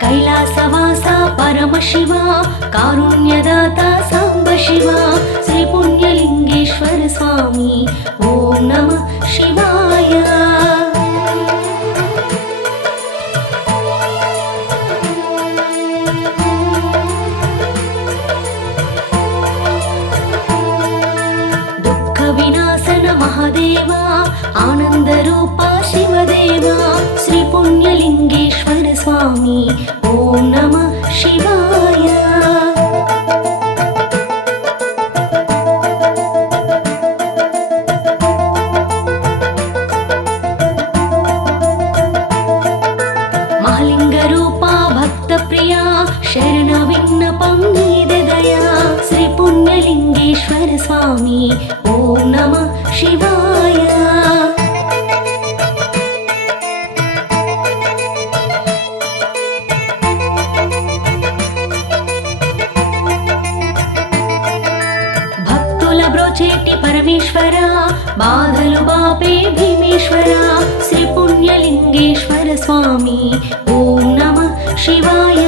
కైలాసవాస పరమశివ కారుణ్యదాత సాంబ శివ శ్రీ పుణ్యలింగేశ్వర స్వామి ఓం నమః శివాయ. దుఃఖ వినాశన మహాదేవ ఆనందరూప శివదేవ శ్రీ పుణ్యలింగేశ్వర స్వామి ఓం నమః శివాయ. మహలింగ రూప భక్త ప్రియ శరణ విన్నపం నీదయా శ్రీ పుణ్యలింగేశ్వర స్వామి ఓం నమః శివాయ. భక్తుల బ్రోచేటి పరమేశ్వర బాధలు బాపే భీమేశ్వర శ్రీ పుణ్యలింగేశ్వర స్వామి ఓం నమః శివాయ.